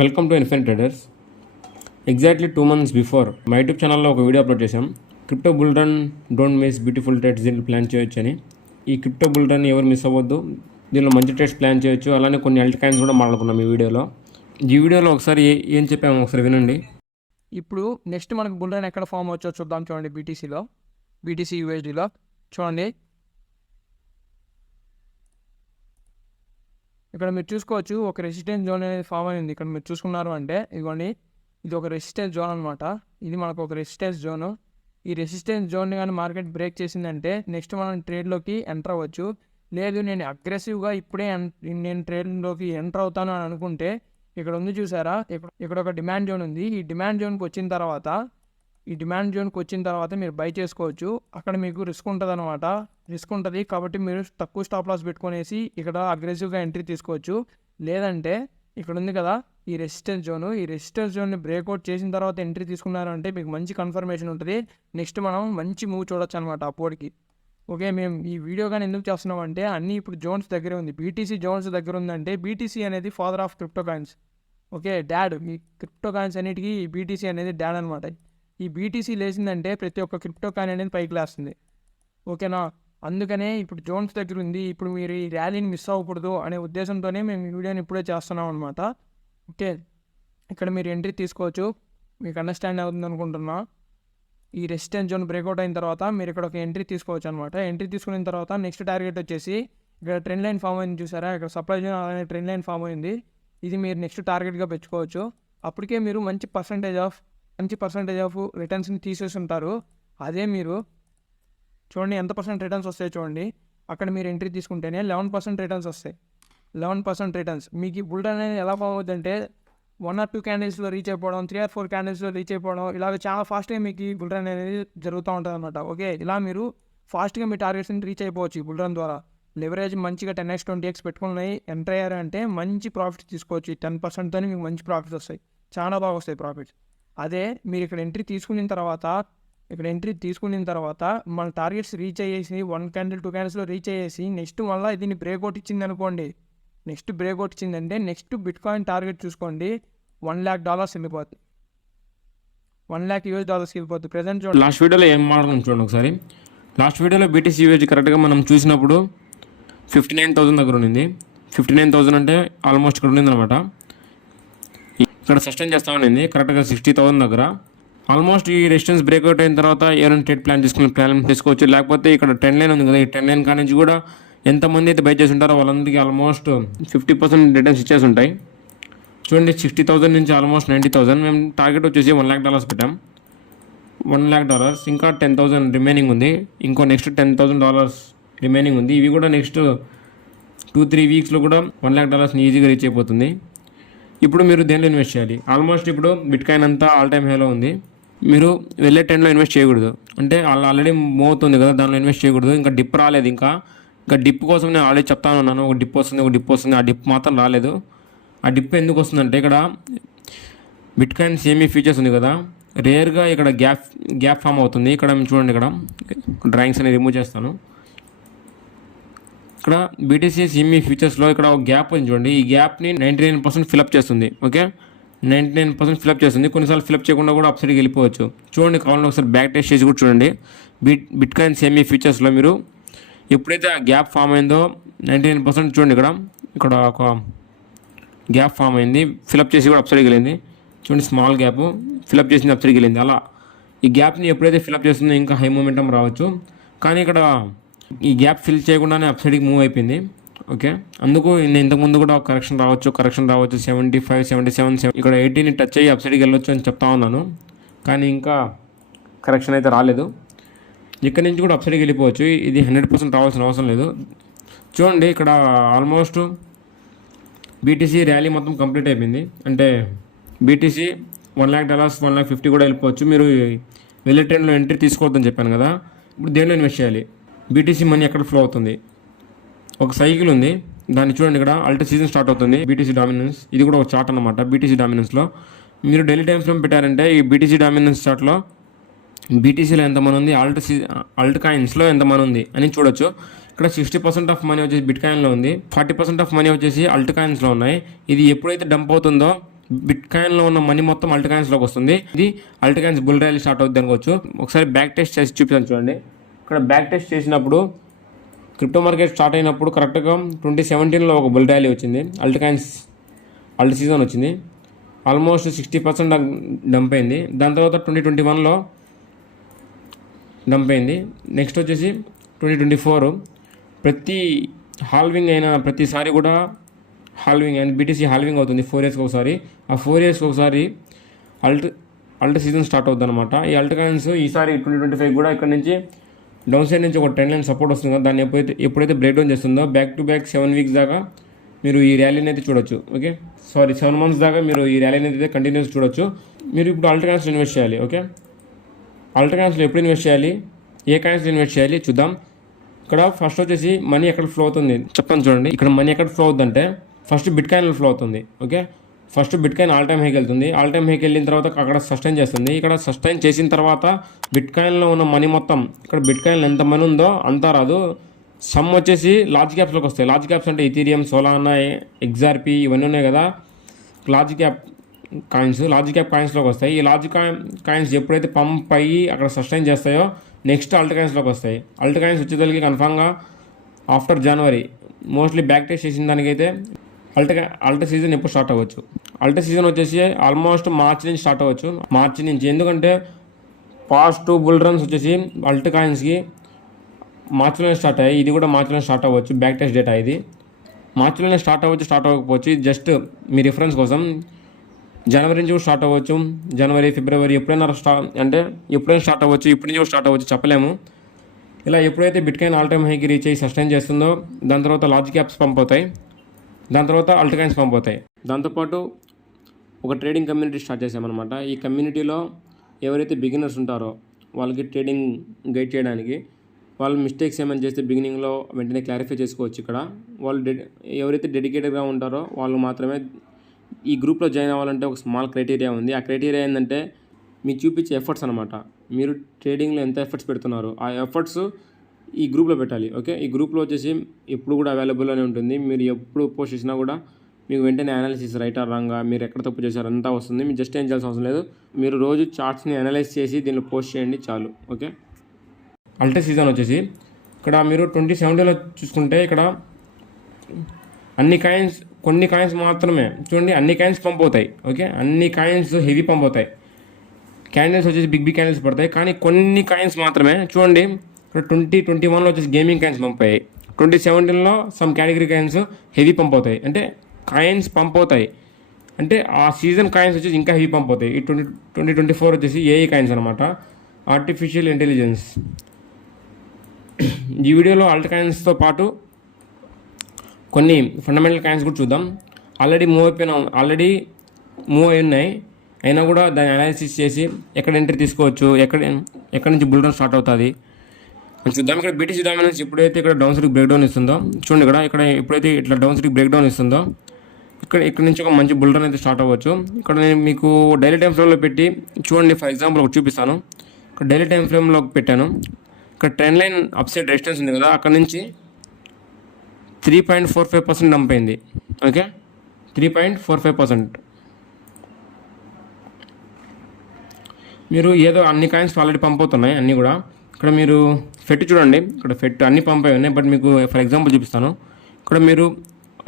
Welcome to infinite traders. Exactly 2 months before మా YouTube ఛానల్లో ఒక వీడియో అప్లోడ్ చేశాం. Crypto bull run don't miss beautiful trades దీంట్లో plan చేయొచ్చు అని. ఈ క్రిప్టో బుల్ రన్ ఎవరు మిస్ అవ్వద్దు, దీనిలో మంచి ట్రేడ్స్ ప్లాన్ చేయొచ్చు. అలానే కొన్ని అల్ట్ కాయిన్స్ కూడా మాట్లాడుకున్నాం ఈ వీడియోలో. ఒకసారి ఏం చెప్పాము ఒకసారి వినండి. ఇప్పుడు నెక్స్ట్ మనకు బుల్ రన్ ఎక్కడ ఫామ్ వచ్చో చూద్దాం. చూడండి, బీటీసీ యూఎస్డీలో చూడండి. ఇక్కడ మీరు చూసుకోవచ్చు, ఒక రెసిస్టెన్స్ జోన్ అనేది ఫామ్ అయింది. ఇక్కడ మీరు చూసుకున్నారు అంటే ఇదిగోండి, ఇది ఒక రెసిస్టెన్స్ జోన్ అనమాట. ఇది మనకు ఒక రెసిస్టెన్స్ జోను. ఈ రెసిస్టెన్స్ జోన్ని కానీ మార్కెట్ బ్రేక్ చేసిందంటే నెక్స్ట్ మనం ట్రేడ్లోకి ఎంటర్ అవ్వచ్చు. లేదు నేను అగ్రెసివ్గా ఇప్పుడే నేను ట్రేడ్లోకి ఎంటర్ అవుతాను అని అనుకుంటే ఇక్కడ ఉంది చూసారా, ఇక్కడ ఒక డిమాండ్ జోన్ ఉంది. ఈ డిమాండ్ జోన్కి వచ్చిన తర్వాత మీరు బై చేసుకోవచ్చు. అక్కడ మీకు రిస్క్ ఉంటుంది కాబట్టి మీరు తక్కువ స్టాప్ లాస్ పెట్టుకునేసి ఇక్కడ అగ్రెసివ్గా ఎంట్రీ తీసుకోవచ్చు. లేదంటే ఇక్కడ ఉంది కదా ఈ రెసిస్టెన్స్ జోన్ని బ్రేక్అవుట్ చేసిన తర్వాత ఎంట్రీ తీసుకున్నారంటే మీకు మంచి కన్ఫర్మేషన్ ఉంటుంది. నెక్స్ట్ మనం మంచి మూవ్ చూడొచ్చు అనమాట అప్పటికి. ఓకే, మేము ఈ వీడియో కానీ ఎందుకు చేస్తున్నాం అంటే అన్నీ ఇప్పుడు జోన్స్ దగ్గరే ఉంది. బీటీసీ జోన్స్ దగ్గర ఉందంటే బీటీసీ అనేది father of crypto coins. Okay, dad. ఈ క్రిప్టో కాయిన్స్ అన్నిటికీ ఈ బీటీసీ అనేది డాడ్ అనమాట. ఈ బీటీసీ లేచిందంటే ప్రతి ఒక్క క్రిప్టో కాయిన్ అనేది పైకి లేస్తుంది. ఓకేనా, అందుకనే ఇప్పుడు జోన్స్ దగ్గర ఉంది. ఇప్పుడు మీరు ఈ ర్యాలీని మిస్ అవ్వకూడదు అనే ఉద్దేశంతోనే మేము ఈ వీడియోని ఇప్పుడే చేస్తున్నాం అనమాట. ఓకే, ఇక్కడ మీరు ఎంట్రీ తీసుకోవచ్చు. మీకు అండర్స్టాండ్ అవుతుంది అనుకుంటున్నా. ఈ రెసిస్టెన్స్ జోన్ బ్రేక్అవుట్ అయిన తర్వాత మీరు ఇక్కడ ఒక ఎంట్రీ తీసుకోవచ్చు అనమాట. ఎంట్రీ తీసుకున్న తర్వాత నెక్స్ట్ టార్గెట్ వచ్చేసి ఇక్కడ ట్రెండ్ లైన్ ఫామ్ అయింది చూసారా, ఇక్కడ సప్లై జోన్ అలానే ట్రెండ్ లైన్ ఫామ్ అయింది. ఇది మీరు నెక్స్ట్ టార్గెట్గా పెంచుకోవచ్చు. అప్పటికే మీరు మంచి పర్సంటేజ్ ఆఫ్ రిటర్న్స్ని తీసేసి ఉంటారు. అదే మీరు చూడండి ఎంత పర్సెంట్ రిటర్న్స్ వస్తాయి చూడండి. అక్కడ మీరు ఎంట్రీ తీసుకుంటేనే 11% రిటర్న్స్ వస్తాయి. 11% రిటర్న్స్ మీకు ఈ బుల్ రన్ అనేది ఎలా ఫామ్ అవుతుందంటే 1 or 2 క్యాండిల్స్లో రీచ్ అయిపోవడం, 3 or 4 క్యాండిల్స్లో రీచ్ అయిపోవడం, ఇలాగ చాలా ఫాస్ట్గా మీకు ఈ బుల్ రన్ అనేది జరుగుతూ ఉంటుంది అనమాట. ఓకే, ఇలా మీరు ఫాస్ట్గా మీ టార్గెట్స్ని రీచ్ అయిపోవచ్చు ఈ బుల్ రన్ ద్వారా. లెవరేజ్ మంచిగా 10x 20x పెట్టుకుని ఎంటర్ అయ్యారంటే మంచి ప్రాఫిట్స్ తీసుకోవచ్చు. ఈ 10%తోనే మీకు మంచి ప్రాఫిట్స్ వస్తాయి, చాలా బాగా వస్తాయి ప్రాఫిట్స్. అదే మీరు ఇక్కడ ఎంట్రీ తీసుకున్న తర్వాత మన టార్గెట్స్ రీచ్ అయ్యేసి 1 candle 2 candlesలో రీచ్ అయ్యేసి నెక్స్ట్ మళ్ళీ దీన్ని బ్రేక్అవుట్ ఇచ్చింది అనుకోండి. నెక్స్ట్ బ్రేక్అవుట్ ఇచ్చిందంటే నెక్స్ట్ బిట్ కాయిన్ టార్గెట్ చూసుకోండి, $1 lakh వెళ్ళిపోతుంది. $1 lakh వెళ్ళిపోతుంది. ప్రెసెంట్ చూడండి. లాస్ట్ వీడియోలో ఏం మాట్లాడుతున్నాం చూడండి ఒకసారి. లాస్ట్ వీడియోలో బీటీసీ యూఎస్డీ కరెక్ట్గా మనం చూసినప్పుడు 59,000 దగ్గర ఉంది. 59,000 అంటే ఆల్మోస్ట్ ఇక్కడ ఉంది అనమాట. ఇక్కడ సస్టైన్ చేస్తా ఉండింది కరెక్ట్గా 60,000 దగ్గర. ఆల్మోస్ట్ ఈ రెసిస్టెన్స్ బ్రేక్అవుట్ అయిన తర్వాత ఎవరైనా ట్రేడ్ ప్లాన్ చేసుకోవచ్చు. లేకపోతే ఇక్కడ ట్రెండ్ లైన్ ఉంది కదా, ఈ ట్రెండ్ లైన్ కాడి నుంచి కూడా ఎంతమంది అయితే బై చేసి ఉంటారో వాళ్ళందరికీ ఆల్మోస్ట్ 50% రిటర్న్స్ ఇచ్చేసి ఉంటాయి. చూడండి, 60,000 నుంచి ఆల్మోస్ట్ 90,000. మేము టార్గెట్ వచ్చేసి $1 lakh పెట్టాం. $1 lakh, ఇంకా 10,000 రిమైనింగ్ ఉంది. ఇంకో నెక్స్ట్ $10,000 రిమైనింగ్ ఉంది. ఇవి కూడా నెక్స్ట్ 2-3 వీక్స్లో కూడా $1 lakh ఈజీగా రీచ్ అయిపోతుంది. ఇప్పుడు మీరు దేనిలో ఇన్వెస్ట్ చేయాలి? ఆల్మోస్ట్ ఇప్పుడు బిట్ కాయిన్ అంతా ఆల్ టైమ్ హైలో ఉంది. మీరు వెళ్ళే ట్రెండ్లో ఇన్వెస్ట్ చేయకూడదు. అంటే ఆల్రెడీ మూవ్ అవుతుంది కదా, దానిలో ఇన్వెస్ట్ చేయకూడదు. ఇంకా డిప్ రాలేదు. ఇంకా డిప్ కోసం నేను ఆల్రెడీ చెప్తాను ఉన్నాను, ఒక డిప్ వస్తుంది. ఆ డిప్ మాత్రం రాలేదు. ఆ డిప్ ఎందుకు వస్తుందంటే ఇక్కడ బిట్ కాయిన్ సేమీ ఫీచర్స్ ఉంది కదా, రేర్గా ఇక్కడ గ్యాప్ ఫామ్ అవుతుంది. ఇక్కడ చూడండి, ఇక్కడ డ్రాయింగ్స్ అనేది రిమూవ్ చేస్తాను. ఇక్కడ బీటీసీ సిఎంఈ ఫ్యూచర్స్లో ఇక్కడ ఒక గ్యాప్ ఉంది చూడండి. ఈ గ్యాప్ని 99% ఫిలప్ చేస్తుంది. ఓకే, 99% ఫిలప్ చేస్తుంది. కొన్నిసార్లు ఫిలప్ చేయకుండా కూడా అప్సైడ్కి వెళ్ళిపోవచ్చు. చూడండి, కావాలంటే ఒకసారి బ్యాక్ టెస్ట్ చేసి కూడా చూడండి. బిట్ కాయిన్ సిఎంఈ ఫ్యూచర్స్లో మీరు ఎప్పుడైతే ఆ గ్యాప్ ఫామ్ అయిందో 99% చూడండి, ఇక్కడ ఒక గ్యాప్ ఫామ్ అయింది, ఫిలప్ చేసి కూడా అప్సైడ్కి వెళ్ళింది. చూడండి, స్మాల్ గ్యాప్ ఫిలప్ చేసింది, అప్సైడ్కి వెళ్ళింది. అలా ఈ గ్యాప్ని ఎప్పుడైతే ఫిలప్ చేస్తుందో ఇంకా హై మూమెంటం రావచ్చు. కానీ ఇక్కడ ఈ గ్యాప్ ఫిల్ చేయకుండానే అప్సైడ్కి మూవ్ అయిపోయింది. ఓకే, అందుకు నేను ఇంతకుముందు కూడా ఒక కరెక్షన్ రావచ్చు 75, 77, ఇక్కడ 80ని టచ్ అయ్యి అప్సైడ్కి వెళ్ళొచ్చు అని చెప్తా ఉన్నాను. కానీ ఇంకా కరెక్షన్ అయితే రాలేదు. ఇక్కడ నుంచి కూడా అప్సైడ్కి వెళ్ళిపోవచ్చు. ఇది 100% రావాల్సిన అవసరం లేదు. చూడండి, ఇక్కడ ఆల్మోస్ట్ బీటీసీ ర్యాలీ మొత్తం కంప్లీట్ అయిపోయింది. అంటే బీటీసీ $1 lakh, $1 lakh కూడా వెళ్ళిపోవచ్చు. మీరు వెళ్ళే ట్రెండ్లో ఎంట్రీ తీసుకోవద్దని చెప్పాను కదా. ఇప్పుడు దేనిలో ఇన్వెస్ట్ చేయాలి? బీటీసీ మనీ ఎక్కడ ఫ్లో అవుతుంది? ఒక సైకిల్ ఉంది, దాన్ని చూడండి. ఇక్కడ అల్ట్ సీజన్ స్టార్ట్ అవుతుంది. బీటీసీ డామినెన్స్, ఇది కూడా ఒక చార్ట్ అనమాట. బీటీసీ డామినెన్స్లో మీరు డైలీ టైమ్ ఫ్రేమ్ పెట్టారంటే ఈ బీటీసీ డామినెన్స్ చార్ట్లో బీటీసీలో ఎంతమంది ఉంది, అల్ట్ కాయిన్స్లో ఎంతమంది ఉంది అని చూడొచ్చు. ఇక్కడ 60% ఆఫ్ మనీ వచ్చేసి బిట్ కాయిన్లో ఉంది, 40% ఆఫ్ మనీ వచ్చేసి అల్ట్ కాయిన్స్లో ఉన్నాయి. ఇది ఎప్పుడైతే డంప్ అవుతుందో బిట్ కాయిన్లో ఉన్న మనీ మొత్తం అల్ట్ కాయిన్స్లోకి వస్తుంది. ఇది alt coins bull rally start అవుతుంది అనుకోవచ్చు. ఒకసారి బ్యాక్ టెస్ట్ చేసి చూపిస్తాను చూడండి. ఇక్కడ బ్యాక్ టెస్ట్ చేసినప్పుడు క్రిప్టో మార్కెట్ స్టార్ట్ అయినప్పుడు కరెక్ట్గా 2017లో ఒక బుల్ ర్యాలీ వచ్చింది. అల్ట్ కాయిన్స్ అల్ట్ సీజన్ వచ్చింది. ఆల్మోస్ట్ 60% డంప్ అయింది. దాని తర్వాత 2021లో డంప్ అయింది. నెక్స్ట్ వచ్చేసి 2024 ప్రతి హాల్వింగ్ అయిన ప్రతిసారి కూడా హాల్వింగ్ అండ్ బీటీసీ హాల్వింగ్ అవుతుంది 4 yearsకి ఒకసారి. ఆ 4 yearsకి ఒకసారి అల్ట్ సీజన్ స్టార్ట్ అవుతుంది అనమాట. ఈ అల్ట్ కాయిన్స్ ఈసారి 2025 కూడా ఇక్కడ నుంచి డౌన్ సైడ్ నుంచి ఒక ట్రెండ్ లైన్ సపోర్ట్ వస్తుంది కదా, దాన్ని ఎప్పుడైతే బ్రేక్ డౌన్ చేస్తుందో బ్యాక్ టు బ్యాక్ 7 weeks దాకా మీరు ఈ ర్యాలీని అయితే చూడొచ్చు. 7 months దాకా మీరు ఈ ర్యాలీని అయితే కంటిన్యూస్ చూడొచ్చు. మీరు ఇప్పుడు అల్ట్ కాయిన్స్లో ఇన్వెస్ట్ చేయాలి. అల్ట్ కాయిన్స్లో ఎప్పుడు ఇన్వెస్ట్ చేయాలి, ఏ కాయిన్స్లో ఇన్వెస్ట్ చేయాలి చూద్దాం. ఇక్కడ ఫస్ట్ వచ్చేసి మనీ ఎక్కడ ఫ్లో అవుతుంది చెప్తాను చూడండి. ఇక్కడ మనీ ఎక్కడ ఫ్లో అవుతుందంటే ఫస్ట్ బిట్ కాయిన్లో ఫ్లో అవుతుంది. First bitcoin all time హైకి వెళ్తుంది. ఆల్ టైమ్ హైకి వెళ్ళిన తర్వాత అక్కడ సస్టైన్ చేస్తుంది. ఇక్కడ సస్టైన్ చేసిన తర్వాత బిట్ కాయిన్లో ఉన్న మనీ మొత్తం ఇక్కడ బిట్ కాయిన్లో ఎంత మనీ ఉందో అంతా రాదు. సమ్ వచ్చేసి లార్జ్ క్యాప్స్లోకి వస్తాయి. లార్జ్ క్యాప్స్ అంటే ఇథీరియం, సోలానా, ఎగ్జార్పీ ఇవన్నీ ఉన్నాయి కదా, లార్జ్ క్యాప్ కాయిన్స్లోకి వస్తాయి. ఈ లార్జ్ కాయిన్స్ ఎప్పుడైతే పంప్ అయ్యి అక్కడ సస్టైన్ చేస్తాయో నెక్స్ట్ అల్ట్ కాయిన్స్లోకి వస్తాయి. అల్ట్ కాయిన్స్ వచ్చేదానికి కన్ఫామ్గా ఆఫ్టర్ జనవరి మోస్ట్లీ బ్యాక్ టెస్ట్ చేసిన దానికైతే అల్ట్ సీజన్ ఎప్పుడు స్టార్ట్ అవ్వచ్చు. అల్ట్ సీజన్ వచ్చేసి ఆల్మోస్ట్ మార్చి నుంచి స్టార్ట్ అవ్వచ్చు. మార్చి నుంచి, ఎందుకంటే పాస్ట్ 2 బుల్ రన్స్ వచ్చేసి అల్ట్ కాయిన్స్కి మార్చిలోనే స్టార్ట్ అయ్యాయి. ఇది కూడా మార్చిలోనే స్టార్ట్ అవ్వచ్చు. బ్యాక్ టెస్ట్ డేటా ఇది మార్చిలోనే స్టార్ట్ అవ్వచ్చు, స్టార్ట్ అవ్వకపోవచ్చు. జస్ట్ మీ రిఫరెన్స్ కోసం జనవరి నుంచి కూడా స్టార్ట్ అవ్వచ్చు, జనవరి, ఫిబ్రవరి ఎప్పుడైనా స్టార్ట్ అవ్వచ్చు. ఇప్పటి నుంచి కూడా స్టార్ట్ అవ్వచ్చు, చెప్పలేము. ఇలా ఎప్పుడైతే బిట్ కాయిన్ ఆల్ టైమ్ హైకి రీచ్ అయ్యి సస్టైన్ చేస్తుందో దాని తర్వాత లార్జ్ క్యాప్స్ పంప్ అవుతాయి, దాని తర్వాత అల్ట్ కాయిన్స్ పంప్ అవుతాయి. దాంతోపాటు ఒక ట్రేడింగ్ కమ్యూనిటీ స్టార్ట్ చేసామన్నమాట. ఈ కమ్యూనిటీలో ఎవరైతే బిగినర్స్ ఉంటారో వాళ్ళకి ట్రేడింగ్ గైడ్ చేయడానికి, వాళ్ళు మిస్టేక్స్ ఏమైనా చేస్తే బిగినింగ్లో వెంటనే క్లారిఫై చేసుకోవచ్చు. ఇక్కడ వాళ్ళు ఎవరైతే డెడికేటెడ్గా ఉంటారో వాళ్ళు మాత్రమే ఈ గ్రూప్లో జాయిన్ అవ్వాలంటే ఒక స్మాల్ క్రైటీరియా ఉంది. ఆ క్రైటీరియా ఏంటంటే మీకు చూపించే ఎఫర్ట్స్ అనమాట. మీరు ట్రేడింగ్లో ఎంత ఎఫర్ట్స్ పెడుతున్నారో ఆ ఎఫర్ట్స్ ఈ గ్రూప్లో పెట్టాలి. ఈ గ్రూప్లో వచ్చేసి ఎప్పుడు కూడా అవైలబుల్లోనే ఉంటుంది. మీరు ఎప్పుడు పోస్ట్ చేసినా కూడా మీకు వెంటనే అనాలిసిస్ రైట్ ఆర్ రాంగా, మీరు ఎక్కడ తప్పు చేశారు అంతా వస్తుంది. మీరు జస్ట్ ఏం చేయాల్సిన అవసరం లేదు. మీరు రోజు చార్ట్స్ని అనలైజ్ చేసి దీనిలో పోస్ట్ చేయండి చాలు. అల్ట్ సీజన్ వచ్చేసి ఇక్కడ మీరు 2017లో చూసుకుంటే ఇక్కడ కొన్ని కాయిన్స్ మాత్రమే చూడండి, అన్ని కాయిన్స్ పంప్ అవుతాయి. అన్ని కాయిన్స్ హెవీ పంప్ అవుతాయి. క్యాండిల్స్ వచ్చేసి బిగ్ క్యాండిల్స్ పడతాయి. కానీ కొన్ని కాయిన్స్ మాత్రమే చూడండి, ఇక్కడ 2021లో వచ్చేసి గేమింగ్ కాయిన్స్ పంప్ అయ్యాయి. 2017లో some category coins heavy pump అవుతాయి. అంటే కాయిన్స్ పంప్ అవుతాయి అంటే ఆ సీజన్ కాయిన్స్ వచ్చేసి ఇంకా హెవీ పంప్ అవుతాయి. ఈ 2024 వచ్చేసి ఏఐ కాయిన్స్ అనమాట, ఆర్టిఫిషియల్ ఇంటెలిజెన్స్. ఈ వీడియోలో అల్ట్ కాయిన్స్తో పాటు కొన్ని ఫండమెంటల్ కాయిన్స్ కూడా చూద్దాం. ఆల్రెడీ మూవ్ అయి ఉన్నాయి, అయినా కూడా దాన్ని అనాలిసిస్ చేసి ఎక్కడ ఎంట్రీ తీసుకోవచ్చు, ఎక్కడ నుంచి బుల్ రన్ స్టార్ట్ అవుతుంది అని చూద్దాం. ఇక్కడ బీటీసీ డామినెన్స్ ఎప్పుడైతే ఇక్కడ డౌన్ సైడ్ బ్రేక్ డౌన్ ఇస్తుందో చూడండి, ఇక్కడ ఎప్పుడైతే ఇట్లా డౌన్ సైడ్ బ్రేక్ డౌన్ ఇస్తుందో ఇక్కడ నుంచి ఒక మంచి బుల్ రన్ అయితే స్టార్ట్ అవ్వచ్చు. ఇక్కడ నేను మీకు డైలీ టైం ఫ్రేమ్లో పెట్టి చూడండి, ఫర్ ఎగ్జాంపుల్ ఒకటి చూపిస్తాను. ఇక్కడ డైలీ టైం ఫ్రేమ్లో పెట్టాను. ఇక్కడ trend line up side resistance ఉంది కదా, అక్కడ నుంచి 3.45% డంప్ అయింది. 3.45%. మీరు ఏదో అన్ని కాయిన్స్ ఆల్రెడీ పంప్ అవుతున్నాయి అన్నీ కూడా. ఇక్కడ మీరు ఫెట్ చూడండి, ఇక్కడ ఫెట్ అన్ని పంప్ అయి ఉన్నాయి. బట్ మీకు ఫర్ ఎగ్జాంపుల్ చూపిస్తాను. ఇక్కడ మీరు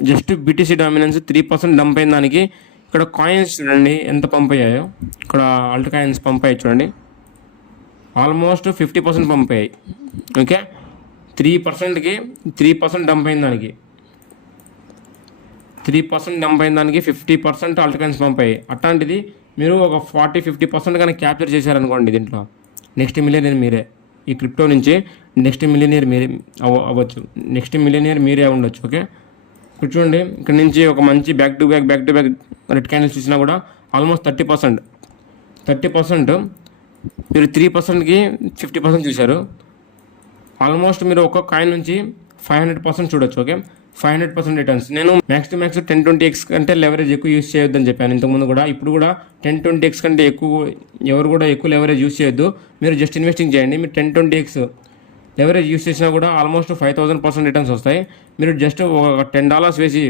జస్ట్ బీటీసీ డామినెన్స్ 3% డంప్ అయిన దానికి ఇక్కడ కాయిన్స్ చూడండి ఎంత పంప్ అయ్యాయో. ఇక్కడ అల్ట్ కాయిన్స్ పంప్ అయ్యాయి చూడండి, ఆల్మోస్ట్ 50% పంప్ అయ్యాయి. 3%కి 3% డంప్ అయిన దానికి 3% డంప్ అయిన దానికి 50% అల్ట్ కాయిన్స్ పంప్ అయ్యాయి. అట్లాంటిది మీరు ఒక 40-50% కానీ క్యాప్చర్ చేశారనుకోండి, దీంట్లో నెక్స్ట్ మిలియనీర్ మీరే. ఈ క్రిప్టో నుంచి నెక్స్ట్ మిలియనీర్ మీరే అవ్వచ్చు, నెక్స్ట్ మిలియనీర్ మీరే ఉండొచ్చు. ఇక్కడ చూడండి, ఇక్కడ నుంచి ఒక మంచి back to back red candles చూసినా కూడా ఆల్మోస్ట్ 30% మీరు 3%కి 50% చూశారు. ఆల్మోస్ట్ మీరు ఒక్కొక్క కాయిన్ నుంచి 500% చూడొచ్చు. 500% రిటర్న్స్. నేను మ్యాక్స్ టు మ్యాక్స్ 10-20x కంటే లెవరేజ్ ఎక్కువ యూస్ చేయొద్దని చెప్పాను ఇంతకుముందు కూడా. ఇప్పుడు కూడా 10-20x కంటే ఎవరు కూడా ఎక్కువ లెవరేజ్ యూస్ చేయొద్దు. మీరు జస్ట్ ఇన్వెస్టింగ్ చేయండి. మీరు 10-20x లెవరేజ్ యూస్ చేసినా కూడా ఆల్మోస్ట్ 5000% రిటర్న్స్ వస్తాయి. మీరు జస్ట్ ఒక $10 వేసి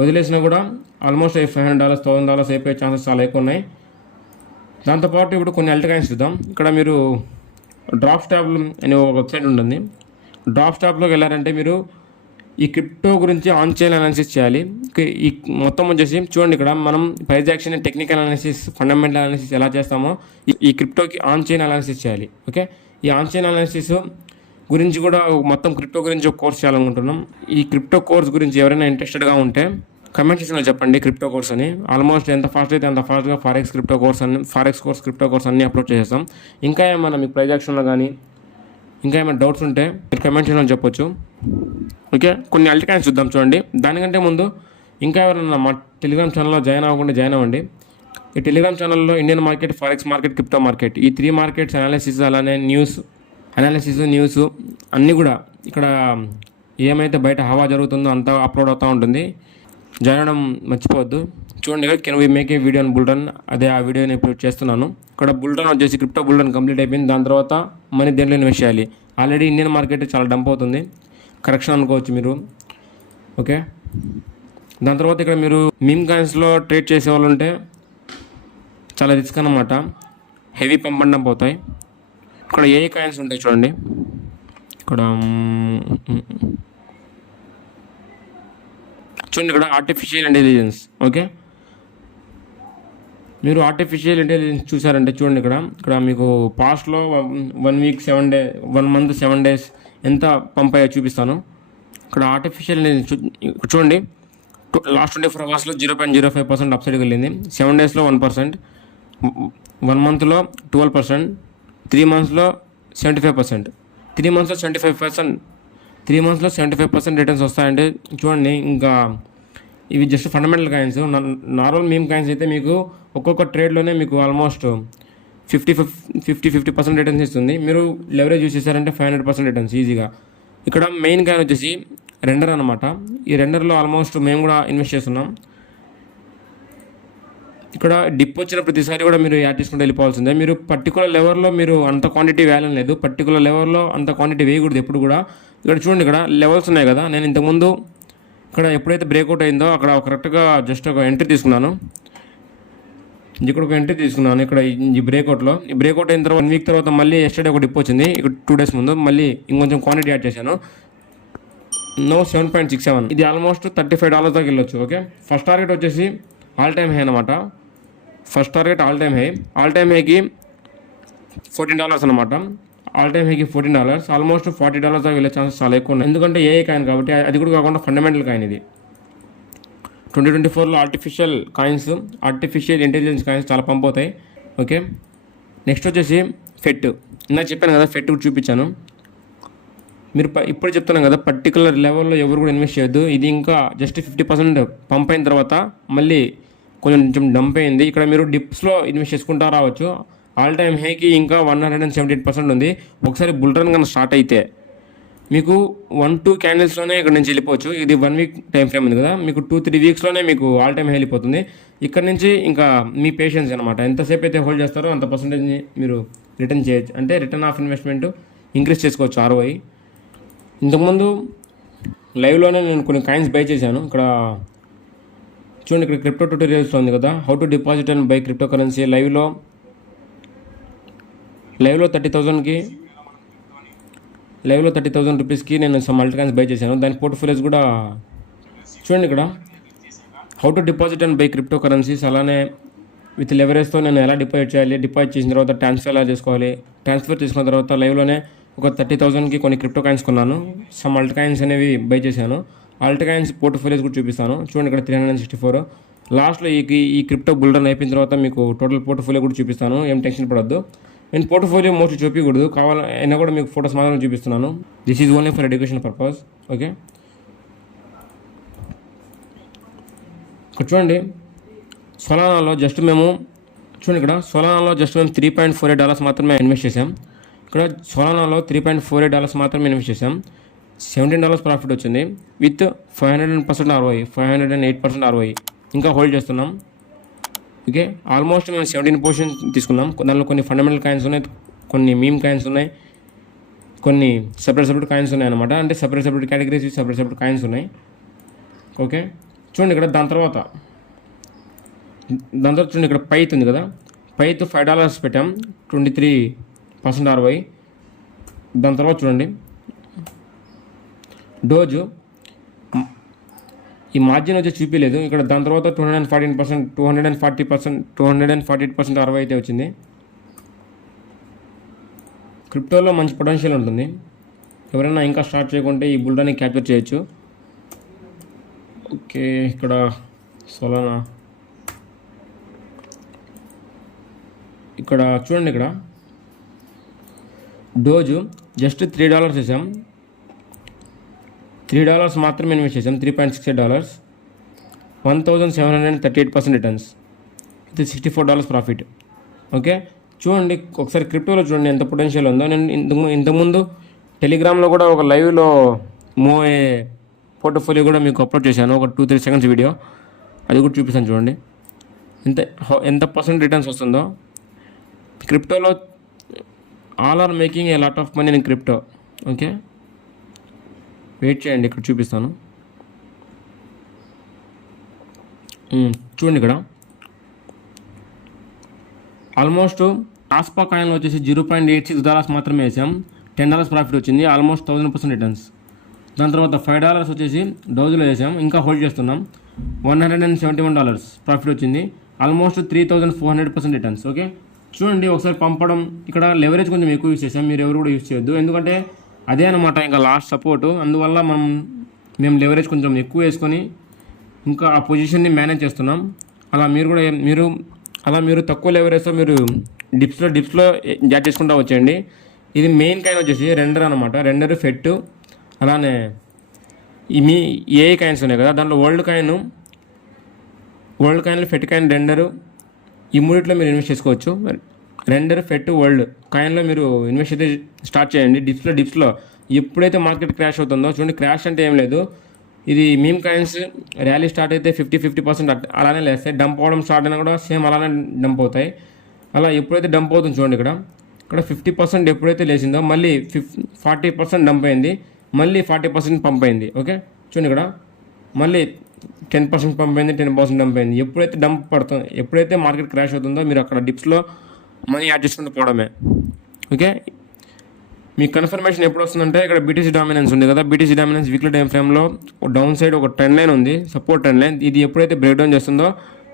వదిలేసినా కూడా ఆల్మోస్ట్ $500 $1000 అయిపోయే ఛాన్సెస్ చాలా ఎక్కువ ఉన్నాయి. దాంతోపాటు ఇప్పుడు కొన్ని అల్ట్ కాయిన్స్ చూద్దాం. ఇక్కడ మీరు డ్రాప్ స్టాప్ అనే ఒక వెబ్సైట్ ఉంటుంది. డ్రాప్ స్టాప్లోకి వెళ్ళారంటే మీరు ఈ క్రిప్టో గురించి ఆన్ చైన్ అనాలిసిస్ చేయాలి. ఈ మొత్తం వచ్చేసి చూడండి, ఇక్కడ మనం price action, technical analysis, fundamental analysis ఎలా చేస్తామో ఈ క్రిప్టోకి ఆన్ చైన్ అనాలిసిస్ చేయాలి. ఓకే, ఈ ఆన్ చైన్ అనాలిసిస్ గురించి కూడా మొత్తం క్రిప్టో గురించి ఒక కోర్స్ చేయాలనుకుంటున్నాం. ఈ క్రిప్టో కోర్స్ గురించి ఎవరైనా ఇంట్రెస్టెడ్గా ఉంటే కమెంట్ సెక్షన్లో చెప్పండి క్రిప్టో కోర్స్ అని. ఆల్మోస్ట్ ఎంత ఫాస్ట్ అయితే అంత ఫాస్ట్గా ఫారెక్స్ కోర్స్ క్రిప్టో కోర్స్ అన్ని అప్లోడ్ చేసేస్తాం. ఇంకా ఏమైనా మీకు ప్రైస్ యాక్షన్లో కానీ ఇంకా ఏమైనా డౌట్స్ ఉంటే మీరు కమెంట్ సెక్షన్లో చెప్పొచ్చు. ఓకే, కొన్ని అల్ట్ కాయిన్స్ చూద్దాం. చూడండి, దానికంటే ముందు ఇంకా ఎవరైనా మా టెలిగ్రామ్ ఛానల్లో జాయిన్ అవ్వండి. ఈ టెలిగ్రామ్ ఛానల్లో Indian market, forex market, crypto market, ఈ 3 మార్కెట్స్ అనాలిసిస్, అలానే న్యూస్ అన్నీ కూడా ఇక్కడ ఏమైతే బయట హవా జరుగుతుందో అంతా అప్లోడ్ అవుతూ ఉంటుంది. జాయిన్ అవ్వడం మర్చిపోవద్దు. చూడండి, ఇక్కడ can we make a video on bull run, అదే ఆ వీడియోని ఇప్పుడు చేస్తున్నాను. ఇక్కడ బుల్రన్ వచ్చేసి క్రిప్టో బుల్రన్ కంప్లీట్ అయిపోయింది. దాని తర్వాత మనీ దేంట్లో ఇన్వెస్ట్ చేయాలి. ఆల్రెడీ ఇండియన్ మార్కెట్ చాలా డంప్ అవుతుంది, కరెక్షన్ అనుకోవచ్చు మీరు. ఓకే, దాని తర్వాత ఇక్కడ మీరు మీమ్ కాయిన్స్లో ట్రేడ్ చేసే వాళ్ళు ఉంటే చాలా రిస్క్ అన్నమాట, హెవీ పంప్ అండ్ డంప్ అవుతాయి. ఇక్కడ ఏ కాయిన్స్ ఉంటాయి చూడండి, ఇక్కడ చూడండి, ఇక్కడ ఆర్టిఫిషియల్ ఇంటెలిజెన్స్. ఓకే, మీరు ఆర్టిఫిషియల్ ఇంటెలిజెన్స్ చూసారంటే చూడండి, ఇక్కడ మీకు పాస్ట్లో 1 వీక్ 7 డే 1 మంత్ 7 డేస్ ఎంత పంప్ అయ్యో చూపిస్తాను. ఇక్కడ ఆర్టిఫిషియల్ చూడండి, లాస్ట్ 24 అవర్స్లో 0.05% అప్సైడ్కి వెళ్ళింది. 7 డేస్లో 1%, 1 మంత్లో 12%, 3 మంత్స్లో 75%, 3 మంత్స్లో 75%, 3 మంత్స్లో 75% రిటర్న్స్ వస్తాయంటే చూడండి. ఇంకా ఇవి just fundamental coins. Normal meme coins అయితే మీకు ఒక్కొక్క ట్రేడ్లోనే మీకు ఆల్మోస్ట్ 50% రిటర్న్స్ ఇస్తుంది. మీరు లెవరేజ్ యూస్ చేశారంటే 500% రిటర్న్స్ ఈజీగా. ఇక్కడ మెయిన్ కాయిన్ వచ్చేసి రెండర్ అనమాట. ఈ రెండర్లో ఆల్మోస్ట్ మేము కూడా ఇన్వెస్ట్ చేస్తున్నాం. ఇక్కడ డిప్ వచ్చిన ప్రతిసారి కూడా మీరు యాడ్ చేసుకుంటూ వెళ్ళిపోవాల్సిందే. మీరు పర్టికులర్ లెవెల్లో మీరు అంత క్వాంటిటీ వేయాలని లేదు, పర్టికులర్ లెవెల్లో అంత క్వాంటిటీ వేయకూడదు ఎప్పుడు కూడా. ఇక్కడ చూడండి, ఇక్కడ లెవెల్స్ ఉన్నాయి కదా. నేను ఇంతకుముందు ఇక్కడ ఎప్పుడైతే బ్రేక్అవుట్ అయిందో అక్కడ కరెక్ట్గా జస్ట్ ఒక ఎంట్రీ తీసుకున్నాను. ఇక్కడ ఒక ఎంట్రీ తీసుకున్నాను. ఇక్కడ ఈ బ్రేక్అవుట్లో ఈ బ్రేక్అవుట్ అయిన తర్వాత 1 వీక్ తర్వాత మళ్ళీ ఎస్టర్డే ఒక డిప్ వచ్చింది. ఇక్కడ 2 డేస్ ముందు మళ్ళీ ఇంకొంచెం క్వాంటిటీ యాడ్ చేశాను. 7.67, ఇది ఆల్మోస్ట్ $35 దాకా వెళ్ళొచ్చు. ఓకే, ఫస్ట్ టార్గెట్ వచ్చేసి ఆల్ టైమ్ హై అనమాట. ఫస్ట్ టార్గెట్ ఆల్ టైమ్ హైకి $14 అనమాట. ఆల్ టైమ్ హైకి $14, ఆల్మోస్ట్ $40 దాకా వెళ్ళే ఛాన్సెస్ చాలా ఎక్కువ ఉన్నాయి. ఎందుకంటే ఏఐ కాయిన్ కాబట్టి, అది కూడా కాకుండా ఫండమెంటల్ కాయిన్ ఇది. 2024లో ఆర్టిఫిషియల్ ఇంటెలిజెన్స్ కాయిన్స్ చాలా పంప్ అవుతాయి. ఓకే, నెక్స్ట్ వచ్చేసి ఫెట్. ఇందాక చెప్పాను కదా, ఫెట్ కూడా చూపించాను. మీరు ఇప్పుడు చెప్తున్నాను కదా, పర్టికులర్ లెవెల్లో ఎవరు కూడా ఇన్వెస్ట్ చేయొద్దు. ఇది ఇంకా జస్ట్ 50% పంప్ అయిన తర్వాత మళ్ళీ కొంచెం డంప్ అయింది. ఇక్కడ మీరు డిప్స్లో ఇన్వెస్ట్ చేసుకుంటా రావచ్చు. ఆల్ టైమ్ హైకి ఇంకా 178% ఉంది. ఒకసారి బుల్ రన్ కన్నా స్టార్ట్ అయితే మీకు 1-2 క్యాండిల్స్లోనే ఇక్కడ నుంచి వెళ్ళిపోవచ్చు. ఇది 1 వీక్ టైం ఫ్రేమ్ ఉంది కదా, మీకు 2-3 వీక్స్లోనే మీకు ఆల్ టైమ్ హై వెళ్ళిపోతుంది. ఇక్కడ నుంచి ఇంకా మీ పేషెన్స్ అనమాట, ఎంతసేపు అయితే హోల్డ్ చేస్తారో అంత పర్సెంటేజ్ని మీరు రిటర్న్ చేయొచ్చు. అంటే రిటర్న్ ఆఫ్ ఇన్వెస్ట్మెంట్ ఇంక్రీజ్ చేసుకోవచ్చు, ROI. ఇంతకుముందు లైవ్లోనే నేను కొన్ని కాయిన్స్ బై చేశాను. ఇక్కడ చూడండి, ఇక్కడ క్రిప్టో ట్యూటోరియల్స్లో ఉంది కదా, how to deposit and by crypto currency. లైవ్లో 30,000 రూపీస్కి నేను సమ్ అల్ట్ కాయిన్స్ బై చేశాను. దాని పోర్ట్ఫోలియోస్ కూడా చూడండి. ఇక్కడ how to deposit and by crypto currencies, అలానే విత్ లెవరేజ్తో నేను ఎలా డిపాజిట్ చేయాలి, డిపాజిట్ చేసిన తర్వాత ట్రాన్స్ఫర్ ఎలా చేసుకోవాలి, ట్రాన్స్ఫర్ చేసుకున్న తర్వాత లైవ్లోనే ఒక 30,000కి కొన్ని క్రిప్టో కాయిన్స్ కొన్నాను. సమ్ అల్ట్ కాయిన్స్ అనేవి బై చేశాను. అల్ట్ కాయిన్స్ పోర్ట్ఫోలియోస్ కూడా చూపిస్తాను. చూడండి, ఇక్కడ 364. లాస్ట్లో ఈ క్రిప్టో బుల్ రన్ అయిపోయిన తర్వాత మీకు టోటల్ పోర్ట్ఫోలియో కూడా చూపిస్తాను. ఏం టెన్షన్ పడొద్దు. నేను పోర్ట్ఫోలియో మోస్ట్లీ చూపించకూడదు, అయినా కూడా మీకు ఫోటోస్ మాత్రం చూపిస్తున్నాను. This is only for education purpose. Okay, ఇక్కడ చూడండి, సొలానాలో జస్ట్ మేము 3.48 మాత్రమే ఇన్వెస్ట్ చేసాం. ఇక్కడ సొలానాలో $3.48 మాత్రమే ఇన్వెస్ట్ చేసాం. $17 ప్రాఫిట్ వచ్చింది విత్ 500% ROI, 508% ROI. ఇంకా హోల్డ్ చేస్తున్నాం. ఓకే, ఆల్మోస్ట్ మేము 17% తీసుకున్నాం. దానిలో కొన్ని ఫండమెంటల్ కాయిన్స్ ఉన్నాయి, కొన్ని మీమ్ కాయిన్స్ ఉన్నాయి, కొన్ని సపరేట్ కాయిన్స్ ఉన్నాయి అనమాట. అంటే సపరేట్ కేటగిరీస్, సపరేట్ కాయిన్స్ ఉన్నాయి. ఓకే, చూడండి ఇక్కడ దాని తర్వాత చూడండి ఇక్కడ పైత్ ఉంది కదా, పైత్ $5 పెట్టాం, 23% ROI. దాని తర్వాత చూడండి డోజు, ఈ మార్జిన్ వచ్చి చూపించలేదు ఇక్కడ. దాని తర్వాత 248% ROI అయితే వచ్చింది. క్రిప్టోలో మంచి పొటెన్షియల్ ఉంటుంది. ఎవరైనా ఇంకా స్టార్ట్ చేయకుంటే ఈ బుల్డాన్ని క్యాప్చర్ చేయొచ్చు. ఓకే, ఇక్కడ సోలానా, ఇక్కడ చూడండి ఇక్కడ డోజు జస్ట్ $3 వేసాం, $3 మాత్రమే ఇన్వెస్ట్ చేసాం, $3.68, 1738% రిటర్న్స్, ఇది $64 ప్రాఫిట్. ఓకే, చూడండి ఒకసారి క్రిప్టోలో చూడండి ఎంత పొటెన్షియల్ ఉందో. నేను ఇంతకుముందు టెలిగ్రామ్లో కూడా ఒక లైవ్లో మూవే పోర్ట్ఫోలియో కూడా మీకు అప్లోడ్ చేశాను, ఒక 2-3 సెకండ్స్ వీడియో, అది కూడా చూపిస్తాను చూడండి ఎంత పర్సెంట్ రిటర్న్స్ వస్తుందో. క్రిప్టోలో all are making a lot of money in crypto. Okay, wait చేయండి, ఇక్కడ చూపిస్తాను. చూడండి ఇక్కడ ఆల్మోస్ట్ ఆస్పా కాయిన్లో వచ్చేసి $0.86 మాత్రమే వేసాం, $10 ప్రాఫిట్ వచ్చింది, ఆల్మోస్ట్ 1000% రిటర్న్స్. దాని తర్వాత $5 వచ్చేసి డోజ్లో వేసాం, ఇంకా హోల్డ్ చేస్తున్నాం, $171 ప్రాఫిట్ వచ్చింది, ఆల్మోస్ట్ 3400% రిటర్న్స్. ఓకే, చూడండి ఒకసారి పంపడం, ఇక్కడ లెవరేజ్ కొంచెం ఎక్కువ యూస్ చేసాం, మీరు ఎవరు కూడా యూస్ చేయొద్దు, ఎందుకంటే అదే అనమాట ఇంకా లాస్ట్ సపోర్టు. అందువల్ల మేము లెవరేజ్ కొంచెం ఎక్కువ వేసుకొని ఇంకా ఆ పొజిషన్ని మేనేజ్ చేస్తున్నాం. అలా మీరు కూడా మీరు తక్కువ లెవరేజ్తో మీరు డిప్స్లో జాట్ చేసుకుంటూ వచ్చేయండి. ఇది మెయిన్ కాయిన్ వచ్చేసి రెండర్ అనమాట, రెండర్ ఫెట్, అలానే మీ ఏఐ కాయిన్స్ ఉన్నాయి కదా, దాంట్లో వరల్డ్ కాయిన్, ఫెట్ కాయిన్, రెండరు, ఈ మూడిట్లో మీరు ఇన్వెస్ట్ చేసుకోవచ్చు. రెండర్, ఫెట్, వరల్డ్ కాయిన్లో మీరు ఇన్వెస్ట్ అయితే స్టార్ట్ చేయండి. డిప్స్లో ఎప్పుడైతే మార్కెట్ క్రాష్ అవుతుందో, చూడండి క్రాష్ అంటే ఏం లేదు, ఇది మీమ్ కాయిన్స్ ర్యాలీ స్టార్ట్ అయితే 50% అలానే లేస్తాయి, డంప్ అవడం స్టార్ట్ అయినా కూడా సేమ్ అలానే డంప్ అవుతాయి. అలా ఎప్పుడైతే డంప్ అవుతుంది చూడండి ఇక్కడ 50% ఎప్పుడైతే లేచిందో మళ్ళీ 40% డంప్ అయింది, మళ్ళీ 40% పంప్ అయింది. ఓకే, చూడండి ఇక్కడ మళ్ళీ 10% పంప్ అయింది, 10% డంప్ అయింది. ఎప్పుడైతే మార్కెట్ క్రాష్ అవుతుందో మీరు అక్కడ డిప్స్లో మనీ యాడ్ చేసుకుంటూ పోవడమే. ఓకే, మీ కన్ఫర్మేషన్ ఎప్పుడు వస్తుందంటే ఇక్కడ బీటీసీ డామినెన్స్ ఉంది కదా, బీటీసీ డామినెన్స్ వీక్లీ టైం ఫ్రేమ్లో డౌన్ సైడ్ ఒక ట్రెండ్ లైన్ ఉంది, సపోర్ట్ ట్రెండ్ లైన్. ఇది ఎప్పుడైతే బ్రేక్ డౌన్ చేస్తుందో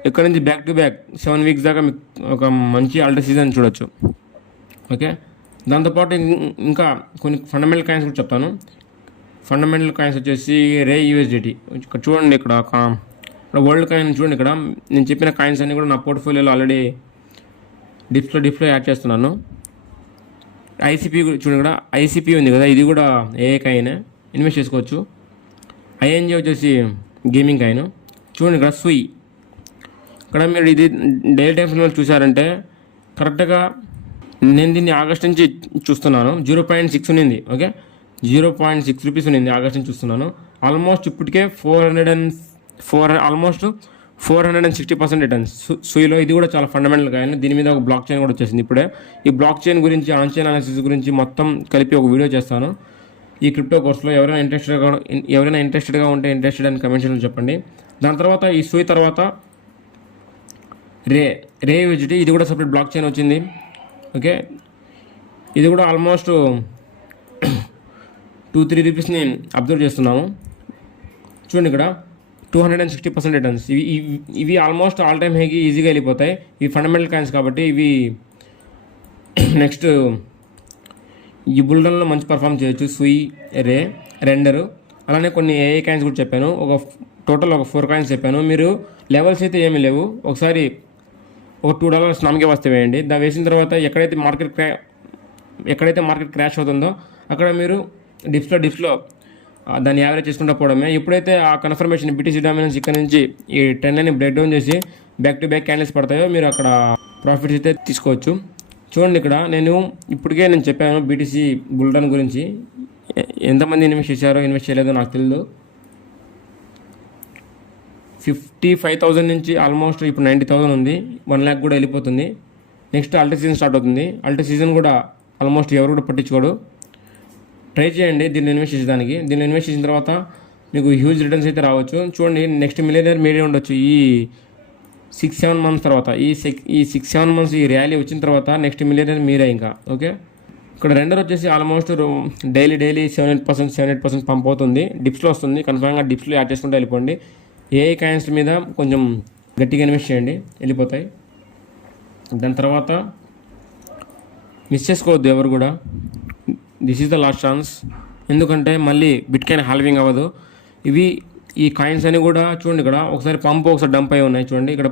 ఇక్కడ నుంచి బ్యాక్ టు బ్యాక్ 7 వీక్స్ దాకా మీకు ఒక మంచి ఆల్టర్ సీజన్ చూడొచ్చు. ఓకే, దాంతోపాటు ఇంకా కొన్ని ఫండమెంటల్ కాయిన్స్ కూడా చెప్తాను. ఫండమెంటల్ కాయిన్స్ వచ్చేసి రే USDT. ఇక్కడ చూడండి, ఇక్కడ వరల్డ్ కాయిన్ చూడండి, ఇక్కడ నేను చెప్పిన కాయిన్స్ అన్నీ కూడా నా పోర్ట్ఫోలియోలో ఆల్రెడీ డిప్స్లో యాడ్ చేస్తున్నాను. ఐసీపీ చూడండి, ఇక్కడ ఐసీపీ ఉంది కదా, ఇది కూడా ఏఏ కాయిన్, ఇన్వెస్ట్ చేసుకోవచ్చు. ఐఎన్జీ వచ్చేసి గేమింగ్ కాయిన్. చూడండి ఇక్కడ సుయి, ఇక్కడ మీరు ఇది డైలీ టైమ్స్ చూసారంటే కరెక్ట్గా నేను దీన్ని ఆగస్ట్ నుంచి చూస్తున్నాను, 0.6 ఉన్నింది. ఓకే, 0.6 రూపీస్ ఉన్నింది ఆగస్ట్ నుంచి చూస్తున్నాను. ఆల్మోస్ట్ ఇప్పటికే 460% రిటర్న్స్ సుయిలో. ఇది కూడా చాలా ఫండమెంటల్ కాయిన్, దీని మీద ఒక బ్లాక్ చైన్ కూడా వచ్చేసింది ఇప్పుడే. ఈ బ్లాక్ చైన్ గురించి, ఆన్ చైన్ అనాలిసిస్ గురించి మొత్తం కలిపి ఒక వీడియో చేస్తాను ఈ క్రిప్టో కోర్స్లో. ఎవరైనా ఇంట్రెస్టెడ్గా ఉంటే ఇంట్రెస్టెడ్ అని కమెంట్స్లో చెప్పండి. దాని తర్వాత ఈ సుయి తర్వాత రే USDT, ఇది కూడా సపరేట్ బ్లాక్ చైన్ వచ్చింది. ఓకే, ఇది కూడా ఆల్మోస్ట్ 2-3 రూపీస్ని అబ్జర్వ్ చేస్తున్నాము. చూడండి ఇక్కడ 260% రిటర్న్స్. ఇవి ఆల్మోస్ట్ ఆల్ టైమ్ హైకి ఈజీగా వెళ్ళిపోతాయి. ఇవి ఫండమెంటల్ కాయిన్స్ కాబట్టి ఇవి నెక్స్ట్ ఈ బుల్డన్లో మంచి పర్ఫామ్ చేయొచ్చు. సుయి, రే, రెండరు, అలానే కొన్ని ఏఐ కాయిన్స్ కూడా చెప్పాను. టోటల్ 4 కాయిన్స్ చెప్పాను. మీరు లెవెల్స్ అయితే ఏమీ లేవు, ఒకసారి ఒక $2 నామకే వస్తే వేయండి. దాన్ని వేసిన తర్వాత ఎక్కడైతే మార్కెట్ క్రాష్ అవుతుందో అక్కడ మీరు డిప్స్లో దాన్ని యావరేజ్ చేసుకుంటూ పోవడమే. ఎప్పుడైతే ఆ కన్ఫర్మేషన్ బీటీసీ డామినెన్స్ ఇక్కడ నుంచి ఈ ట్రెండ్ లైన్ బ్రేక్ డౌన్ చేసి బ్యాక్ టు బ్యాక్ క్యాండిల్స్ పడతాయో మీరు అక్కడ ప్రాఫిట్స్ అయితే తీసుకోవచ్చు. చూడండి, ఇక్కడ నేను చెప్పాను బీటీసీ బుల్డన్ గురించి. ఎంతమంది ఇన్వెస్ట్ చేశారో ఇన్వెస్ట్ చేయలేదో నాకు తెలియదు. 55,000 నుంచి ఆల్మోస్ట్ ఇప్పుడు 90,000 ఉంది, 1 lakh కూడా వెళ్ళిపోతుంది. నెక్స్ట్ అల్టర్ సీజన్ స్టార్ట్ అవుతుంది. అల్టర్ సీజన్ కూడా ఆల్మోస్ట్ ఎవరు కూడా పట్టించుకోడు. ట్రై చేయండి దీన్ని ఇన్వెస్ట్ చేసేదానికి. దీన్ని ఇన్వెస్ట్ చేసిన తర్వాత మీకు హ్యూజ్ రిటర్న్స్ అయితే రావచ్చు. చూడండి నెక్స్ట్ మిలియనర్ మీరే ఉండొచ్చు ఈ 6-7 మంత్స్ తర్వాత. ఈ 6-7 మంత్స్ ఈ ర్యాలీ వచ్చిన తర్వాత నెక్స్ట్ మిలియనర్ మీరే ఇంకా. ఓకే, ఇక్కడ రెండర్ వచ్చేసి ఆల్మోస్ట్ డైలీ 7-8% పంప్ అవుతుంది. డిప్స్లో వస్తుంది, కన్ఫర్మ్గా డిప్స్లో యాడ్ చేసుకుంటూ వెళ్ళిపోండి. ఏ కాయిన్స్ మీద కొంచెం గట్టిగా ఇన్వెస్ట్ చేయండి, వెళ్ళిపోతాయి. దాని తర్వాత మిస్ చేసుకోవద్దు ఎవరు కూడా. This is the last chance, ఎందుకంటే మళ్ళీ బిట్కాయిన్ హాల్వింగ్ అవ్వదు. ఈ కాయిన్స్ అని కూడా చూడండి, ఇక్కడ ఒకసారి పంప్ ఒకసారి డంప్ అయి ఉన్నాయి. చూడండి ఇక్కడ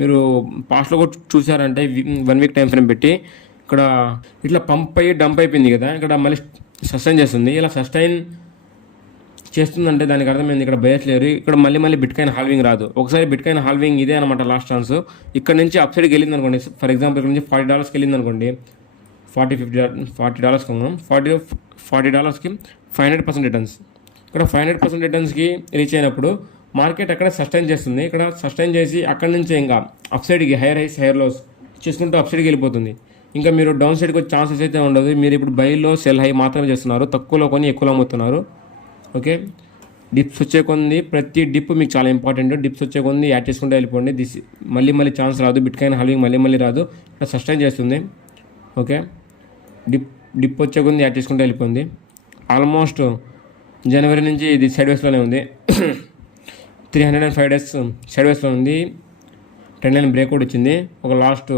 మీరు పాస్ట్లో కూడా చూసారంటే 1 వీక్ టైం ఫ్రేమ్ పెట్టి ఇక్కడ ఇట్లా పంప్ అయ్యి డంప్ అయిపోయింది కదా, ఇక్కడ మళ్ళీ సస్టైన్ చేస్తుంది. ఇలా సస్టైన్ చేస్తుందంటే దానికి అర్థమైంది ఇక్కడ బయస్ లేరు. ఇక్కడ మళ్ళీ బిట్కాయిన్ హాల్వింగ్ రాదు. ఒకసారి బిట్కాయిన్ హాల్వింగ్ ఇదే అనమాట లాస్ట్ ఛాన్స్. ఇక్కడ నుంచి అప్ సైడ్కి వెళ్ళింది అనుకోండి, ఫర్ ఎగ్జాంపుల్ ఇక్కడ నుంచి $40 వెళ్ళింది అనుకోండి, $40 కొన్నాం, $40కి 500% రిటర్న్స్. ఇక్కడ 500% రిటర్న్స్కి రీచ్ అయినప్పుడు మార్కెట్ అక్కడ సస్టైన్ చేస్తుంది. ఇక్కడ సస్టైన్ చేసి అక్కడి నుంచి ఇంకా అప్ సైడ్కి హైయర్ హైస్ హైయర్ లోస్ చేసుకుంటూ అప్ సైడ్కి వెళ్ళిపోతుంది. ఇంకా మీరు డౌన్ సైడ్కి వచ్చే ఛాన్సెస్ అయితే ఉండదు. మీరు ఇప్పుడు బైలో సెల్ హై మాత్రమే చేస్తున్నారు, తక్కువలో కొని ఎక్కువలో అమ్ముతున్నారు. ఓకే, డిప్స్ వచ్చే కొంది ప్రతి డిప్ మీకు చాలా ఇంపార్టెంట్. డిప్స్ వచ్చే కొంది యాడ్ చేసుకుంటూ వెళ్ళిపోండి. మళ్ళీ ఛాన్స్ రాదు, బిట్కాయిన్ హాల్వింగ్ మళ్ళీ రాదు, ఇక్కడ సస్టైన్ చేస్తుంది. ఓకే, డిప్ వచ్చే కొంది యాడ్ చేసుకుంటూ వెళ్ళిపోయింది. ఆల్మోస్ట్ జనవరి నుంచి ఇది సైడ్ వేస్లోనే ఉంది. 305 days సైడ్ వేస్లో ఉంది. 10 లైన్ బ్రేక్ కూడా వచ్చింది ఒక లాస్ట్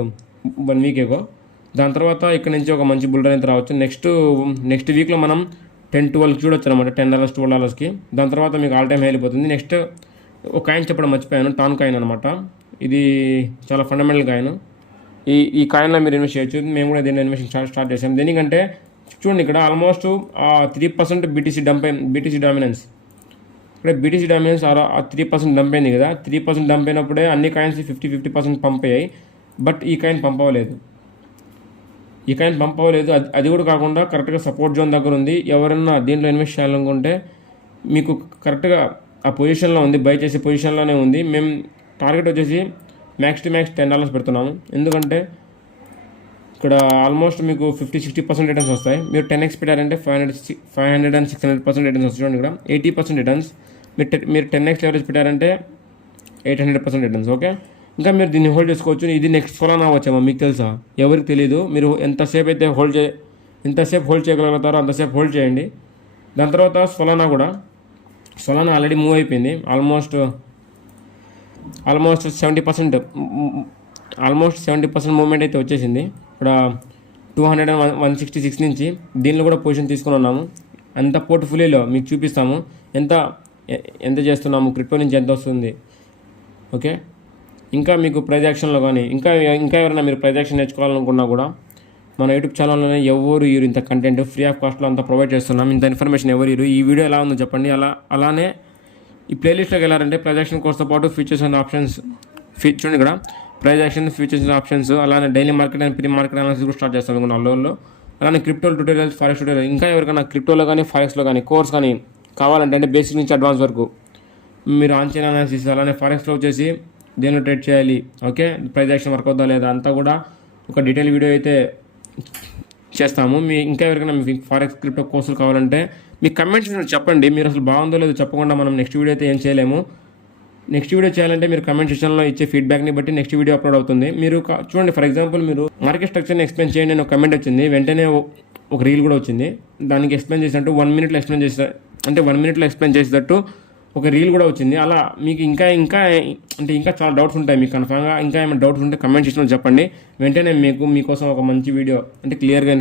1 వీక్ ఏగో. దాని తర్వాత ఇక్కడ నుంచి ఒక మంచి బుల్ రన్ అయితే రావచ్చు. నెక్స్ట్ వీక్లో మనం 10-12 చూడొచ్చు అనమాట, $10 $12కి. దాని తర్వాత మీకు ఆల్ టైమ్ హై వెళ్ళిపోతుంది. నెక్స్ట్ ఒక కాయిన్ చెప్పడం మర్చిపోయాను, టాన్ కాయిన్ అనమాట. ఇది చాలా ఫండమెంటల్ కాయిన్. ఈ కాయిన్లో మీరు ఇన్వెస్ట్ చేయొచ్చు. మేము కూడా దీన్ని ఇన్వెస్ట్ స్టార్ట్ చేసాం. దేనికంటే చూడండి ఇక్కడ ఆల్మోస్ట్ 3% బీటీసీ డామినెన్స్. ఇక్కడ బీటీసీ డామినెన్స్ 3% డంప్ అయింది కదా. 3% డంప్ అయినప్పుడే అన్ని కాయిన్స్ 50% పంప్ అయ్యాయి. బట్ ఈ కాయిన్ పంప్ అవ్వలేదు. అది కూడా కాకుండా కరెక్ట్గా సపోర్ట్ జోన్ దగ్గర ఉంది. ఎవరన్నా దీంట్లో ఇన్వెస్ట్ చేయాలనుకుంటే మీకు కరెక్ట్గా ఆ పొజిషన్లో ఉంది, బై చేసే పొజిషన్లోనే ఉంది. మేము టార్గెట్ వచ్చేసి మ్యాక్స్ టు మ్యాక్స్ $10 పెడుతున్నాము. ఎందుకంటే ఇక్కడ ఆల్మోస్ట్ మీకు 50-60% రిటర్న్స్ వస్తాయి. మీరు 10x పెట్టారంటే 500 and 600% రిటర్న్స్ వస్తాయి. చూడండి ఇక్కడ 80% రిటర్న్స్. మీరు 10x లెవరేజ్ పెట్టారంటే 800% రిటర్న్స్. ఓకే, ఇంకా మీరు దీన్ని హోల్డ్ చేసుకోవచ్చు. ఇది నెక్స్ట్ సోలానా వచ్చామా మీకు తెలుసా? ఎవరికి తెలియదు. మీరు ఎంతసేపు అయితే ఎంతసేపు హోల్డ్ చేయగలుగుతారో అంతసేపు హోల్డ్ చేయండి. దాని తర్వాత సోలానా ఆల్రెడీ మూవ్ అయిపోయింది. ఆల్మోస్ట్ 70% మూవ్మెంట్ అయితే వచ్చేసింది. ఇక్కడ 200-166 నుంచి దీనిలో కూడా పొజిషన్ తీసుకుని ఉన్నాము. అంత పోర్ట్ఫోలియోలో మీకు చూపిస్తాము ఎంత చేస్తున్నాము, క్రిప్టో నుంచి ఎంత వస్తుంది. ఓకే, ఇంకా మీకు ప్రైజ్ యాక్షన్లో కానీ ఇంకా ఎవరైనా మీరు ప్రైజ్ యాక్షన్ నేర్చుకోవాలనుకున్నా కూడా మన యూట్యూబ్ ఛానల్లోనే ఎవరు ఇంత కంటెంట్ ఫ్రీ ఆఫ్ కాస్ట్లో అంతా ప్రొవైడ్ చేస్తున్నాం. ఇంత ఇన్ఫర్మేషన్ ఎవరు ఈ వీడియో ఎలా ఉందో చెప్పండి. అలానే ఈ ప్లేలిస్ట్లోకి వెళ్ళారంటే ప్రైజ్ యాక్షన్ కోర్స్తో పాటు ఫీచర్స్ అండ్ ఆప్షన్స్ చూడండి ఇక్కడ price action, features and options, అలానే daily market and pre market analysis కూడా స్టార్ట్ చేస్తాను 4 రోజుల్లో. అలానే క్రిప్టో ట్యూటోరియల్స్, ఫారెక్స్ ట్యూటోరియల్. ఇంకా ఎవరికైనా క్రిప్టోలో కానీ ఫారెక్స్లో కానీ కోర్స్ కానీ కావాలంటే అంటే బేసిక్ నుంచి అడ్వాన్స్ వరకు మీరు ఆన్ చైన్ అనాలిసిస్, అలానే ఫారెక్స్లో వచ్చేసి దేనిలో ట్రేడ్ చేయాలి, ఓకే ప్రైజ్ యాక్షన్ వర్క్ అవుతుందా లేదా అంతా కూడా ఒక డీటెయిల్ వీడియో అయితే చేస్తాము. ఇంకా ఎవరికైనా మీ ఫారెక్స్ క్రిప్టో కోర్సులు కావాలంటే మీ కమెంట్స్ చెప్పండి. మీరు అసలు బాగుందో లేదో చెప్పకుండా మనం నెక్స్ట్ వీడియో అయితే ఏం చేయలేము. నెక్స్ట్ వీడియో చేయాలంటే మీరు కమెంట్ సెక్షన్లో ఇచ్చే ఫీడ్బ్యాక్ని బట్టి నెక్స్ట్ వీడియో అప్లోడ్ అవుతుంది. మీరు చూడండి, ఫర్ ఎగ్జాంపుల్ మీరు మార్కెట్ స్ట్రక్చర్ని ఎక్స్ప్లెయిన్ చేయండి అని ఒక కమెంట్ వచ్చింది, వెంటనే ఒక రీల్ కూడా వచ్చింది. దానికి ఎక్స్ప్లెయిన్ చేసినట్టు 1 minute ఎక్స్ప్లెయిన్ చేసే అంటే 1 minute ఎక్స్ప్లెయిన్ చేసేటట్టు ఒక రీల్ కూడా వచ్చింది. అలా మీకు ఇంకా చాలా డౌట్స్ ఉంటాయి. మీకు కన్ఫామ్గా ఇంకా ఏమైనా డౌట్స్ ఉంటే కమెంట్ సెక్షన్లో చెప్పండి. వెంటనే మీకోసం ఒక మంచి వీడియో అంటే క్లియర్గా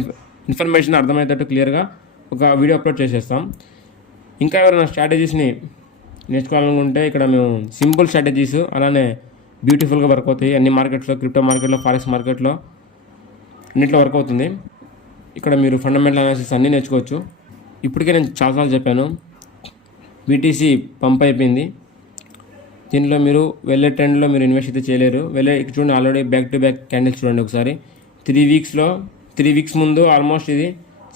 ఇన్ఫర్మేషన్ అర్థమయ్యేటట్టు క్లియర్గా ఒక వీడియో అప్లోడ్ చేసేస్తాం. ఇంకా ఎవరైనా స్ట్రాటజీస్ని నేర్చుకోవాలనుకుంటే ఇక్కడ మేము సింపుల్ స్ట్రాటజీస్ అలానే బ్యూటిఫుల్గా వర్క్ అవుతాయి. అన్ని మార్కెట్స్లో, క్రిప్టో మార్కెట్లో, ఫారెక్స్ మార్కెట్లో అన్నింటిలో వర్క్ అవుతుంది. ఇక్కడ మీరు ఫండమెంటల్ అనాలిసిస్ అన్నీ నేర్చుకోవచ్చు. ఇప్పటికే నేను చాలాసార్లు చెప్పాను, బీటీసీ పంప్ అయిపోయింది. దీనిలో మీరు వెళ్ళే ట్రెండ్లో మీరు ఇన్వెస్ట్ అయితే చేయలేరు. ఇక్కడ చూడండి, already back to back candles చూడండి ఒకసారి. 3 weeks ముందు ఆల్మోస్ట్ ఇది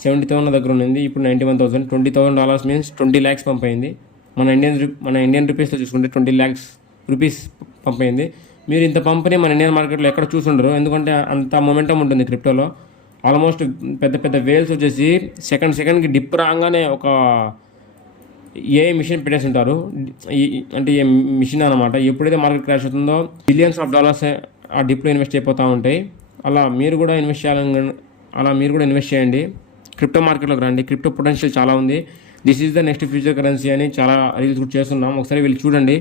70,000 దగ్గర ఉంది. ఇప్పుడు 91,000. $20,000 మీన్స్ 20 lakhs పంప్ అయింది. మన ఇండియన్ రూపీస్లో చూసుకుంటే 20 lakhs రూపీస్ పంప్ అయింది. మీరు ఇంత పంప్ని మన ఇండియన్ మార్కెట్లో ఎక్కడ చూసుండరు, ఎందుకంటే అంత మొమెంటం ఉంటుంది క్రిప్టోలో. ఆల్మోస్ట్ పెద్ద వేల్స్ వచ్చేసి సెకండ్కి డిప్ రాగానే ఏ మిషన్ పెట్టేసి ఉంటారు. అంటే ఏ మిషన్ అనమాట. ఎప్పుడైతే మార్కెట్ క్రాష్ అవుతుందో బిలియన్స్ ఆఫ్ డాలర్స్ ఆ డిప్లో ఇన్వెస్ట్ అయిపోతూ ఉంటాయి. అలా మీరు కూడా ఇన్వెస్ట్ చేయండి. క్రిప్టో మార్కెట్లోకి రండి. క్రిప్టో పొటెన్షియల్ చాలా ఉంది. This is the next future currency అని చాలా రీల్స్ కూడా చేస్తున్నాం. ఒకసారి వీళ్ళు చూడండి.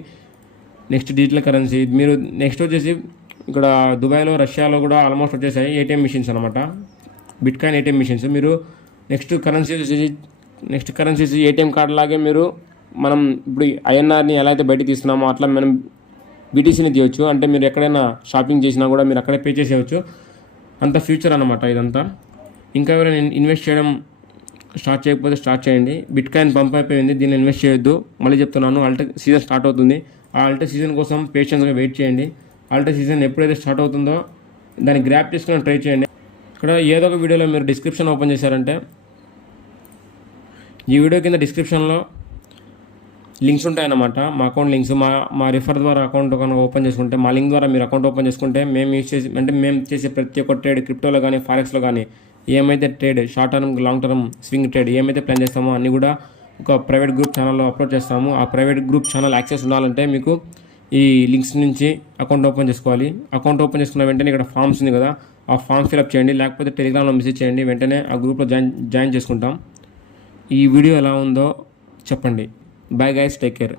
Next digital currency. మీరు నెక్స్ట్ వచ్చేసి ఇక్కడ దుబాయ్లో, రష్యాలో కూడా ఆల్మోస్ట్ వచ్చేసాయి ఏటీఎం మిషన్స్ అనమాట. Bitcoin ATM machines. మీరు నెక్స్ట్ కరెన్సీస్ ఏటీఎం కార్డు లాగే మనం ఇప్పుడు ఐఎన్ఆర్ని ఎలా అయితే బయట తీస్తున్నామో అట్లా మనం బీటీసీని తీయవచ్చు. అంటే మీరు ఎక్కడైనా షాపింగ్ చేసినా కూడా మీరు అక్కడే పే చేసేయచ్చు. అంత ఫ్యూచర్ అనమాట ఇదంతా. ఇంకా ఎవరైనా ఇన్వెస్ట్ చేయడం స్టార్ట్ చేయకపోతే స్టార్ట్ చేయండి. బిట్కాయిన్ పంప్ అయిపోయింది, దీన్ని ఇన్వెస్ట్ చేయొద్దు. మళ్ళీ చెప్తున్నాను, ఆల్టర్ సీజన్ స్టార్ట్ అవుతుంది. ఆ ఆల్టర్ సీజన్ కోసం పేషెన్స్గా వెయిట్ చేయండి. ఆల్టర్ సీజన్ ఎప్పుడైతే స్టార్ట్ అవుతుందో దాన్ని గ్రాప్ చేసుకుని ట్రై చేయండి. ఇక్కడ ఏదో ఒక వీడియోలో మీరు డిస్క్రిప్షన్ ఓపెన్ చేశారంటే ఈ వీడియో కింద డిస్క్రిప్షన్లో లింక్స్ ఉంటాయన్నమాట. మా అకౌంట్ లింక్స్, మా రిఫర్ ద్వారా అకౌంట్ కనుక ఓపెన్ చేసుకుంటే, మా లింక్ ద్వారా మీరు అకౌంట్ ఓపెన్ చేసుకుంటే మేము చేసే ప్రతి ఒక్క ట్రేడ్, క్రిప్టోలో కానీ ఫారెక్స్లో కానీ ఏమైతే trade, short term, long term, swing trade ఏమైతే ప్లాన్ చేస్తామో అన్నీ కూడా ఒక ప్రైవేట్ గ్రూప్ ఛానల్లో అప్లోడ్ చేస్తాము. ఆ ప్రైవేట్ గ్రూప్ ఛానల్ యాక్సెస్ ఉండాలంటే మీకు ఈ లింక్స్ నుంచి అకౌంట్ ఓపెన్ చేసుకోవాలి. అకౌంట్ ఓపెన్ చేసుకున్న వెంటనే ఇక్కడ ఫామ్స్ ఉంది కదా, ఆ ఫామ్ ఫిల్అప్ చేయండి. లేకపోతే టెలిగ్రామ్లో మెసేజ్ చేయండి, వెంటనే ఆ గ్రూప్లో జాయిన్ చేసుకుంటాం. ఈ వీడియో ఎలా ఉందో చెప్పండి. Bye guys, take care.